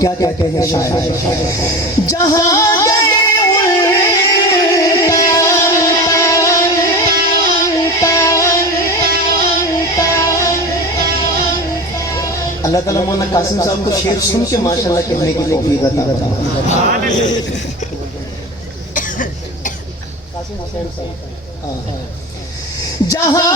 क्या कहते हैं शायर, जहां अल्लाह ताला मौलाना कासिम साहब को शेर सुन के माशाल्लाह कहने की तौफीक अता फरमाए। कासिम हुसैन साहब, जहां